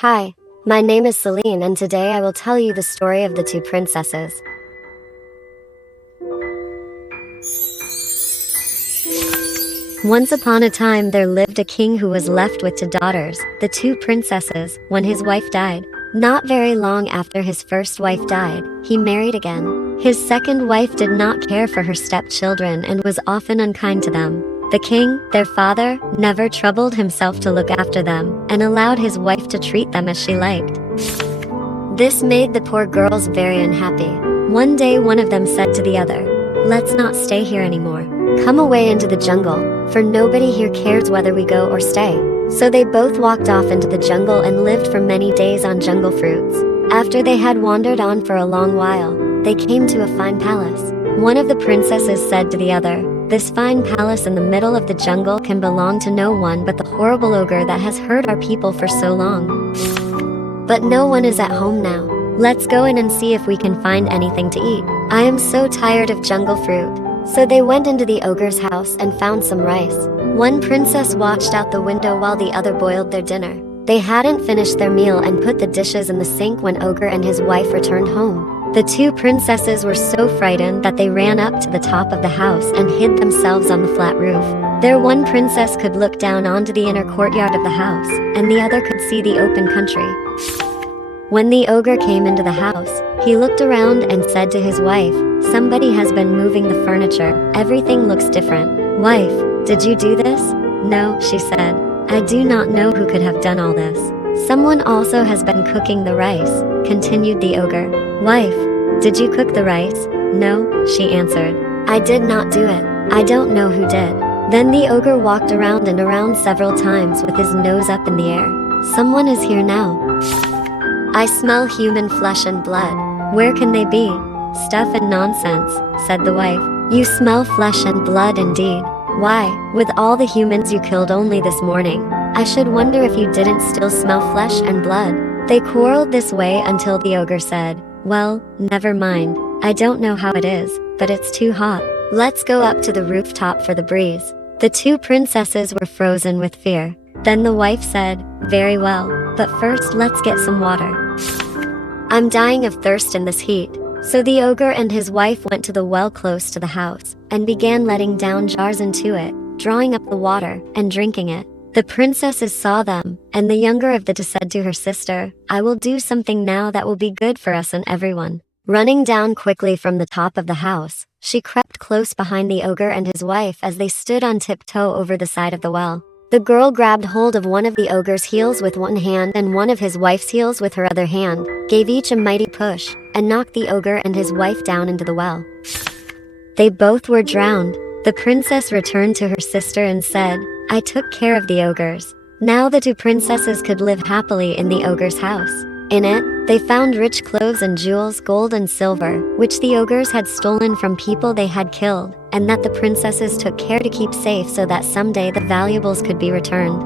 Hi, my name is Celine, and today I will tell you the story of the two princesses. Once upon a time there lived a king who was left with two daughters, the two princesses, when his wife died. Not very long after his first wife died, he married again. His second wife did not care for her stepchildren and was often unkind to them. The king, their father, never troubled himself to look after them, and allowed his wife to treat them as she liked. This made the poor girls very unhappy. One day one of them said to the other, "Let's not stay here anymore. Come away into the jungle, for nobody here cares whether we go or stay." So they both walked off into the jungle and lived for many days on jungle fruits. After they had wandered on for a long while, they came to a fine palace. One of the princesses said to the other, "This fine palace in the middle of the jungle can belong to no one but the horrible ogre that has hurt our people for so long. But no one is at home now. Let's go in and see if we can find anything to eat. I am so tired of jungle fruit." So they went into the ogre's house and found some rice. One princess watched out the window while the other boiled their dinner. They hadn't finished their meal and put the dishes in the sink when Ogre and his wife returned home. The two princesses were so frightened that they ran up to the top of the house and hid themselves on the flat roof. There one princess could look down onto the inner courtyard of the house, and the other could see the open country. When the ogre came into the house, he looked around and said to his wife, "Somebody has been moving the furniture. Everything looks different." "Wife, did you do this?" "No," she said. "I do not know who could have done all this." "Someone also has been cooking the rice," continued the ogre. "Wife, did you cook the rice?" "No," she answered. "I did not do it. I don't know who did." Then the ogre walked around and around several times with his nose up in the air. "Someone is here now. I smell human flesh and blood. Where can they be?" "Stuff and nonsense," said the wife. "You smell flesh and blood indeed. Why, with all the humans you killed only this morning, I should wonder if you didn't still smell flesh and blood." They quarreled this way until the ogre said, "Well, never mind. I don't know how it is, but it's too hot. Let's go up to the rooftop for the breeze." The two princesses were frozen with fear. Then the wife said, "Very well, but first let's get some water. I'm dying of thirst in this heat." So the ogre and his wife went to the well close to the house, and began letting down jars into it, drawing up the water, and drinking it. The princesses saw them, and the younger of the two said to her sister, "I will do something now that will be good for us and everyone." Running down quickly from the top of the house, she crept close behind the ogre and his wife as they stood on tiptoe over the side of the well. The girl grabbed hold of one of the ogre's heels with one hand and one of his wife's heels with her other hand, gave each a mighty push, and knocked the ogre and his wife down into the well. They both were drowned. The princess returned to her sister and said, "I took care of the ogres." Now the two princesses could live happily in the ogre's house. In it, they found rich clothes and jewels, gold and silver, which the ogres had stolen from people they had killed, and that the princesses took care to keep safe so that someday the valuables could be returned.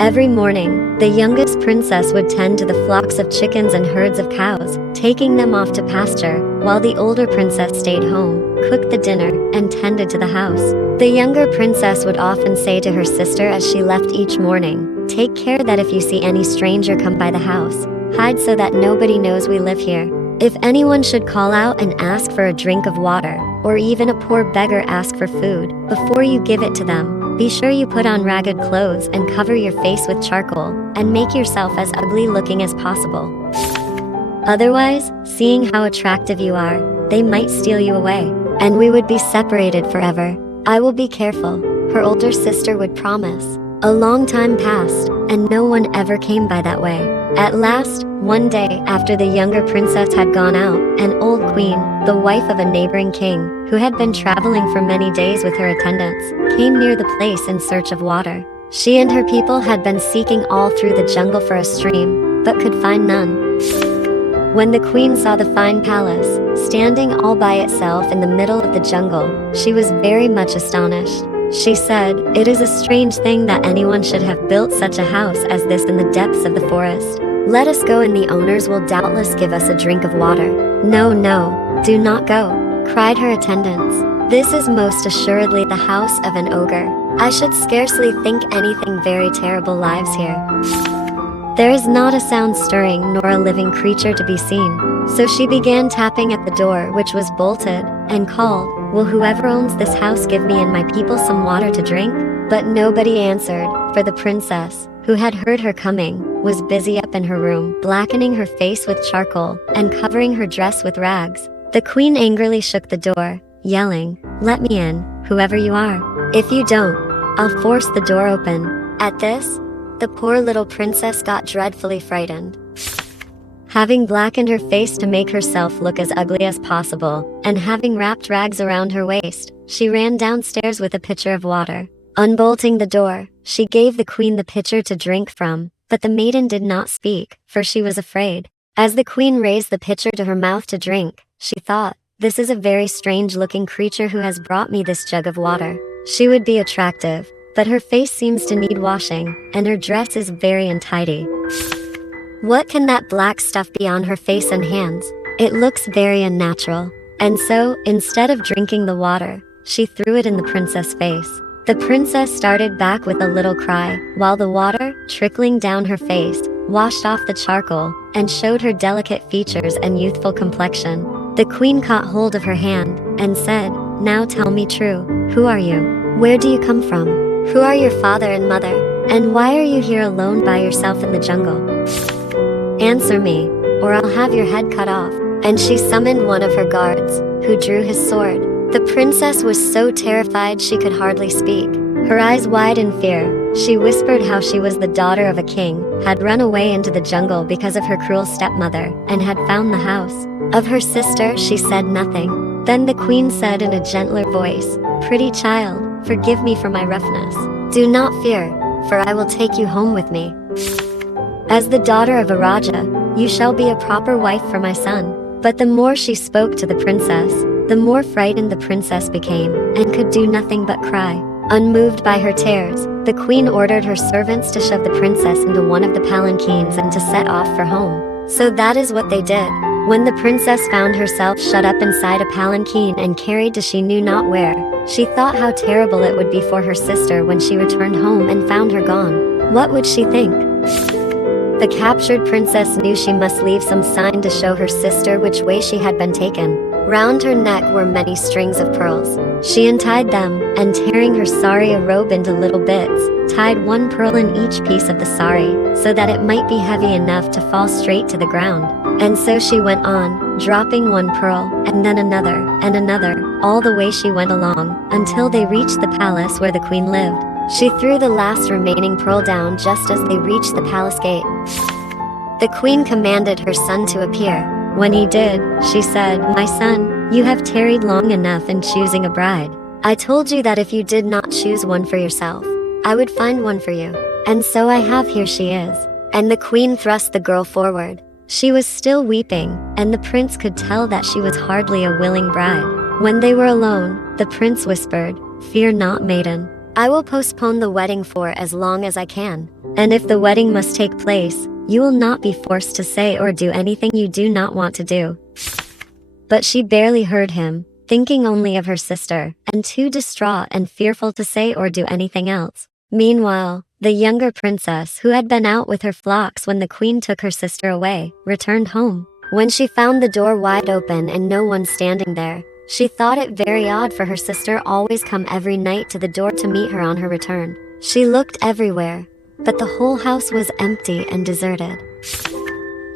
Every morning, the youngest princess would tend to the flocks of chickens and herds of cows, taking them off to pasture, while the older princess stayed home, cooked the dinner, and tended to the house. The younger princess would often say to her sister as she left each morning, "Take care that if you see any stranger come by the house, hide so that nobody knows we live here. If anyone should call out and ask for a drink of water, or even a poor beggar ask for food, before you give it to them, be sure you put on ragged clothes and cover your face with charcoal, and make yourself as ugly looking as possible. Otherwise, seeing how attractive you are, they might steal you away, and we would be separated forever. I will be careful," her older sister would promise. A long time passed, and no one ever came by that way. At last, one day, after the younger princess had gone out, an old queen, the wife of a neighboring king, who had been traveling for many days with her attendants, came near the place in search of water. She and her people had been seeking all through the jungle for a stream, but could find none. When the queen saw the fine palace, standing all by itself in the middle of the jungle, she was very much astonished. She said, "It is a strange thing that anyone should have built such a house as this in the depths of the forest. Let us go and the owners will doubtless give us a drink of water." "No, no, do not go," cried her attendants. "This is most assuredly the house of an ogre. I should scarcely think anything very terrible lives here." There is not a sound stirring nor a living creature to be seen. So she began tapping at the door, which was bolted, and called, "Will whoever owns this house give me and my people some water to drink?" But nobody answered, for the princess, who had heard her coming, was busy up in her room, blackening her face with charcoal, and covering her dress with rags. The queen angrily shook the door, yelling, "Let me in, whoever you are. If you don't, I'll force the door open." At this, the poor little princess got dreadfully frightened. Having blackened her face to make herself look as ugly as possible, and having wrapped rags around her waist, she ran downstairs with a pitcher of water. Unbolting the door, she gave the queen the pitcher to drink from, but the maiden did not speak, for she was afraid. As the queen raised the pitcher to her mouth to drink, she thought, "This is a very strange-looking creature who has brought me this jug of water. She would be attractive, but her face seems to need washing, and her dress is very untidy. What can that black stuff be on her face and hands? It looks very unnatural." And so, instead of drinking the water, she threw it in the princess' face. The princess started back with a little cry, while the water, trickling down her face, washed off the charcoal, and showed her delicate features and youthful complexion. The queen caught hold of her hand, and said, "Now tell me true, who are you? Where do you come from? Who are your father and mother? And why are you here alone by yourself in the jungle? Answer me, or I'll have your head cut off." And she summoned one of her guards, who drew his sword. The princess was so terrified she could hardly speak. Her eyes wide in fear, she whispered how she was the daughter of a king, had run away into the jungle because of her cruel stepmother, and had found the house. Of her sister she said nothing. Then the queen said in a gentler voice, "Pretty child, forgive me for my roughness. Do not fear, for I will take you home with me. As the daughter of a Raja, you shall be a proper wife for my son." But the more she spoke to the princess, the more frightened the princess became, and could do nothing but cry. Unmoved by her tears, the queen ordered her servants to shove the princess into one of the palanquins and to set off for home. So that is what they did. When the princess found herself shut up inside a palanquin and carried to she knew not where, she thought how terrible it would be for her sister when she returned home and found her gone. What would she think? The captured princess knew she must leave some sign to show her sister which way she had been taken. Round her neck were many strings of pearls. She untied them, and tearing her sari robe into little bits, tied one pearl in each piece of the sari, so that it might be heavy enough to fall straight to the ground. And so she went on, dropping one pearl, and then another, and another, all the way she went along, until they reached the palace where the queen lived. She threw the last remaining pearl down just as they reached the palace gate. The queen commanded her son to appear. When he did, she said, "My son, you have tarried long enough in choosing a bride. I told you that if you did not choose one for yourself, I would find one for you. And so I have, here she is." And the queen thrust the girl forward. She was still weeping, and the prince could tell that she was hardly a willing bride. When they were alone, the prince whispered, "Fear not, maiden. I will postpone the wedding for as long as I can. And if the wedding must take place, you will not be forced to say or do anything you do not want to do." But she barely heard him, thinking only of her sister, and too distraught and fearful to say or do anything else. Meanwhile, the younger princess, who had been out with her flocks when the queen took her sister away, returned home. When she found the door wide open and no one standing there, she thought it very odd for her sister always come every night to the door to meet her on her return. She looked everywhere, but the whole house was empty and deserted.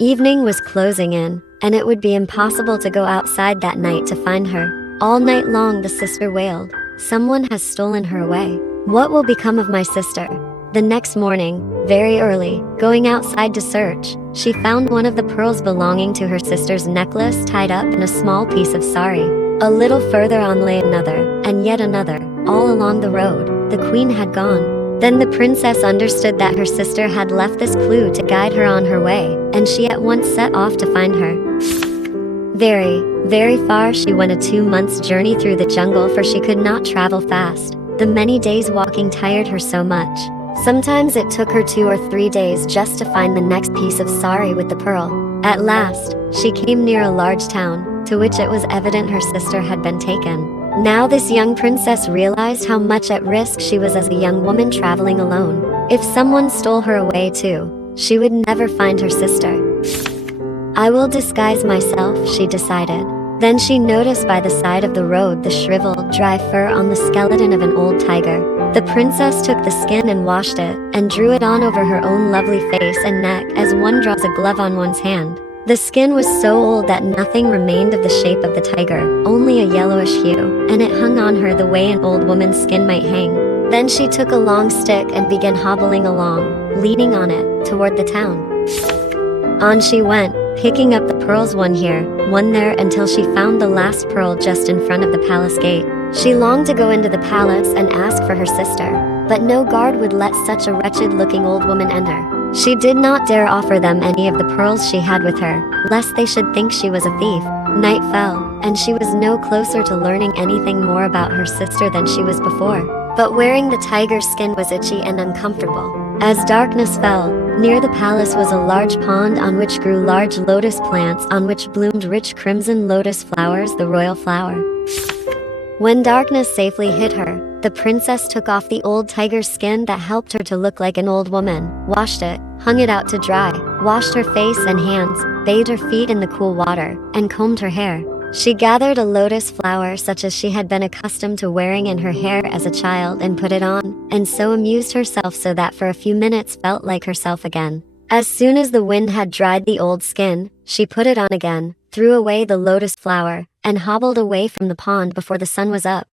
Evening was closing in, and it would be impossible to go outside that night to find her. All night long the sister wailed, "Someone has stolen her away. What will become of my sister?" The next morning, very early, going outside to search, she found one of the pearls belonging to her sister's necklace tied up in a small piece of sari. A little further on lay another, and yet another, all along the road. The queen had gone. Then the princess understood that her sister had left this clue to guide her on her way, and she at once set off to find her. Very, very far she went, a 2 months' journey through the jungle, for she could not travel fast. The many days walking tired her so much. Sometimes it took her 2 or 3 days just to find the next piece of sari with the pearl. At last, she came near a large town, to which it was evident her sister had been taken. Now this young princess realized how much at risk she was as a young woman traveling alone. If someone stole her away too, she would never find her sister. I will disguise myself, she decided. Then she noticed by the side of the road the shriveled, dry fur on the skeleton of an old tiger. The princess took the skin and washed it, and drew it on over her own lovely face and neck as one draws a glove on one's hand. The skin was so old that nothing remained of the shape of the tiger, only a yellowish hue, and it hung on her the way an old woman's skin might hang. Then she took a long stick and began hobbling along, leaning on it, toward the town. On she went, picking up the pearls one here, one there until she found the last pearl just in front of the palace gate. She longed to go into the palace and ask for her sister, but no guard would let such a wretched-looking old woman enter. She did not dare offer them any of the pearls she had with her, lest they should think she was a thief. Night fell, and she was no closer to learning anything more about her sister than she was before. But wearing the tiger's skin was itchy and uncomfortable. As darkness fell, near the palace was a large pond on which grew large lotus plants on which bloomed rich crimson lotus flowers, the royal flower. When darkness safely hid her, the princess took off the old tiger's skin that helped her to look like an old woman, washed it, hung it out to dry, washed her face and hands, bathed her feet in the cool water, and combed her hair. She gathered a lotus flower such as she had been accustomed to wearing in her hair as a child and put it on, and so amused herself so that for a few minutes felt like herself again. As soon as the wind had dried the old skin, she put it on again, threw away the lotus flower, and hobbled away from the pond before the sun was up.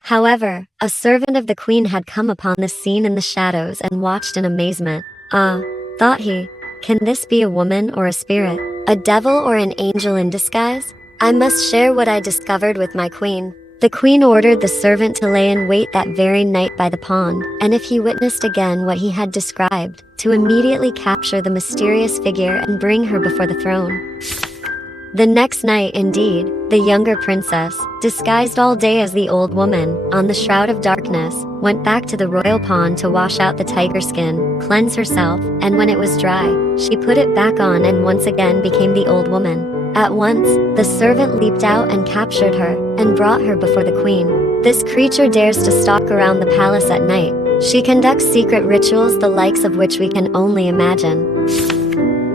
However, a servant of the queen had come upon this scene in the shadows and watched in amazement. Ah, thought he, can this be a woman or a spirit? A devil or an angel in disguise? I must share what I discovered with my queen. The queen ordered the servant to lay in wait that very night by the pond, and if he witnessed again what he had described, to immediately capture the mysterious figure and bring her before the throne. The next night, indeed, the younger princess, disguised all day as the old woman, on the shroud of darkness, went back to the royal pond to wash out the tiger skin, cleanse herself, and when it was dry, she put it back on and once again became the old woman. At once, the servant leaped out and captured her, and brought her before the queen. This creature dares to stalk around the palace at night. She conducts secret rituals the likes of which we can only imagine.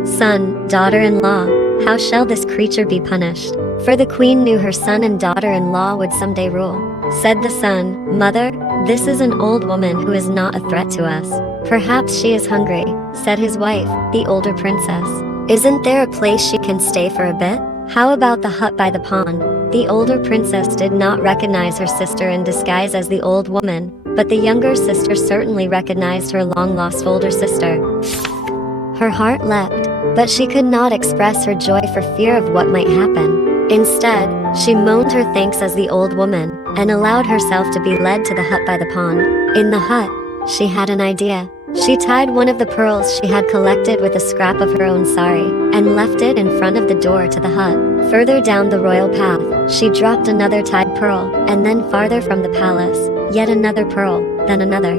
Son, daughter-in-law, how shall this creature be punished? For the queen knew her son and daughter-in-law would someday rule. Said the son, Mother, this is an old woman who is not a threat to us. Perhaps she is hungry, said his wife, the older princess. Isn't there a place she can stay for a bit? How about the hut by the pond? The older princess did not recognize her sister in disguise as the old woman, but the younger sister certainly recognized her long-lost older sister. Her heart leapt, but she could not express her joy for fear of what might happen. Instead, she moaned her thanks as the old woman, and allowed herself to be led to the hut by the pond. In the hut, she had an idea. She tied one of the pearls she had collected with a scrap of her own sari, and left it in front of the door to the hut. Further down the royal path, she dropped another tied pearl, and then farther from the palace, yet another pearl, then another.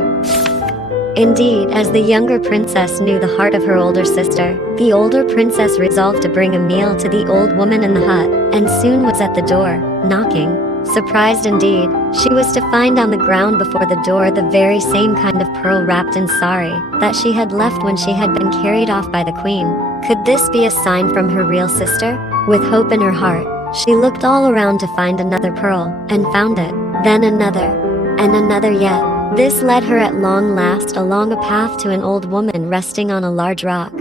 Indeed, as the younger princess knew the heart of her older sister, the older princess resolved to bring a meal to the old woman in the hut, and soon was at the door, knocking. Surprised indeed, she was to find on the ground before the door the very same kind of pearl wrapped in sari that she had left when she had been carried off by the queen. Could this be a sign from her real sister? With hope in her heart, she looked all around to find another pearl, and found it, then another, and another yet. This led her at long last along a path to an old woman resting on a large rock.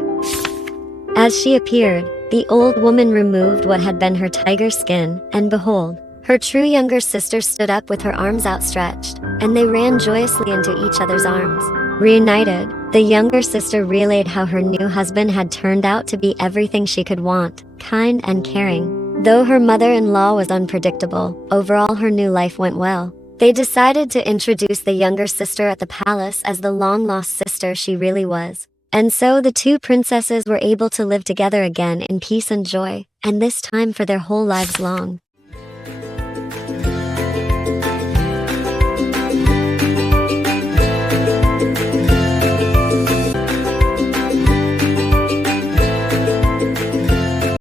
As she appeared, the old woman removed what had been her tiger skin, and behold, her true younger sister stood up with her arms outstretched, and they ran joyously into each other's arms. Reunited, the younger sister relayed how her new husband had turned out to be everything she could want, kind and caring. Though her mother-in-law was unpredictable, overall her new life went well. They decided to introduce the younger sister at the palace as the long-lost sister she really was. And so the two princesses were able to live together again in peace and joy, and this time for their whole lives long.